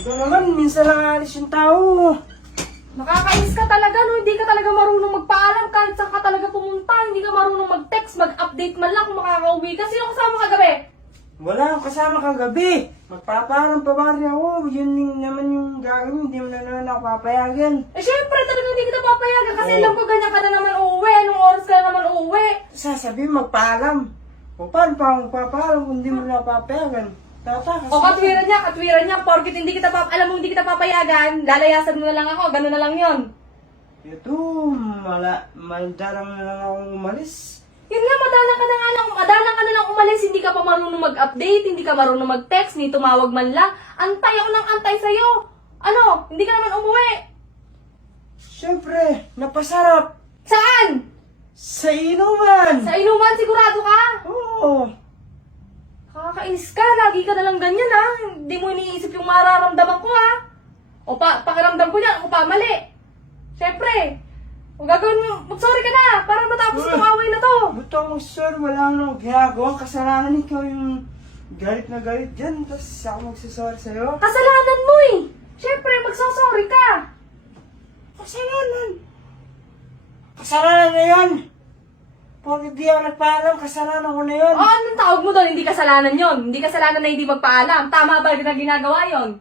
Ikaw naman, minsan lang alis yung tao. Nakakainis ka talaga, no? Hindi ka talaga marunong magpaalam kahit saan ka talaga pumunta. Hindi ka marunong mag-text, mag-update man lang kung makakauwi ka. Sino kasama ka gabi? Wala akong kasama kagabi. Magpaparam pa bari ako. Yun din naman yung gagawin. Hindi mo na naman ako papayagan. Eh, syempre, talagang hindi kita papayagan kasi Oo. alam ko ganyan ka na naman uuwi. Anong oras ka na naman uuwi? Sasabihin magpaalam. O paano pa akong magpapaalam kung hindi mo na papayagan? Tata, kasi... O katwiran niya. Porkit hindi kita alam mo hindi kita papayagan, lalayasan mo na lang ako. Ganun na lang yon. Ito, madalang na lang akong umalis. Yun nga, madalang ka na lang umalis, hindi ka pa marunong mag-update, hindi ka marunong mag-text, ni tumawag man lang. Antay ako ng antay sa'yo. Ano, hindi ka naman umuwi. Siyempre, napasarap. Saan? Sa inuman. Sa inuman, sigurado ka? Oo. Kakainis ka, lagi ka na lang ganyan ha. Hindi mo iniisip yung mararamdaman ko ha. O pakiramdam ko niyan, ako pa mali. Siyempre, kung gagawin mo, mag-sorry ka na, para matapos itong away na to. Ba't ako sir, wala nang ginagawang kasalanan. Ikaw yung galit na galit dyan. Tapos ako magsasorry sa'yo. Kasalanan mo eh. Siyempre, magsasorry ka. Kasalanan. Kasalanan na yan. Pag hindi ako nagpaalam, kasalanan ko na yun. O, anong tawag mo doon? Hindi kasalanan yon. Hindi kasalanan na hindi magpaalam. Tama ba na ginagawa yon?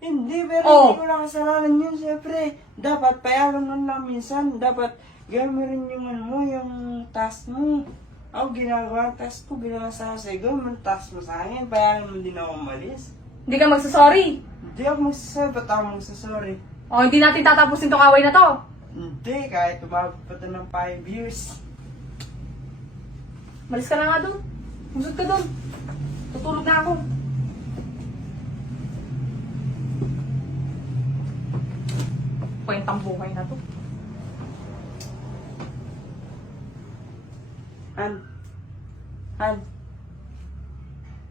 Hindi, pero Oh. hindi ko lang kasalanan yun. Siyempre, dapat payagan mo lang minsan. Dapat gawin mo rin yung ano mo, yung task mo. Ako ginagawa ang task ko, binasa ko sa'yo. Gawin mo yung task mo sa akin. Payagan mo din ako umalis. Hindi ka magsasorry. Hindi ako magsasabi, ba't ako magsasorry? O, hindi natin tatapusin itong away na to. Hindi, kahit umabot pa ito ng 5 years. Malis ka na nga doon. Musod ka doon. Tutulog na ako. Kwentang buhay na to. Han.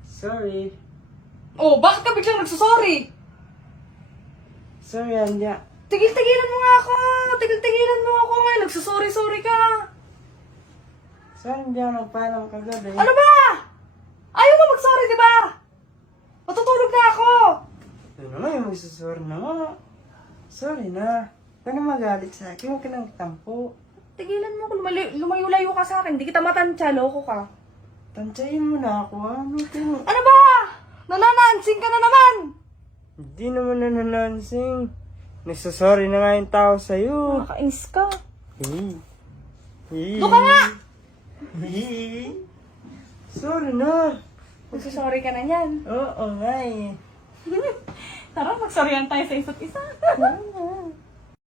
Sorry. Oh, bakit ka biglang nagsasorry? Sorry, Anja. Tigil-tigilan mo nga ako. Tigil-tigilan mo ako ngayon. Nagsasorry-sorry ka. Sorry, hindi ako nagpaalam kagabi. Ano ba? Ayaw mo mag-sorry, di ba? Matutulog na ako. Ano naman yung magsasorry na nga. Sorry na. Huwag na magalit sa akin. Huwag ka nang tampo. Tigilan mo ako. Lumayo-layo ka sa akin. Hindi kita matansya. Loko ka. Tansyahin mo na ako, ha? Ano ba? Nananansing ka na naman. Hindi naman nananansing. Nagsasorry na nga yung tao sa'yo. Nakakainis ka. Doon Doon ka nga! Sorry na. Magsasorry ka na yan. Oo nga eh. Tara, magsorryan tayo sa isa't isa. Oo.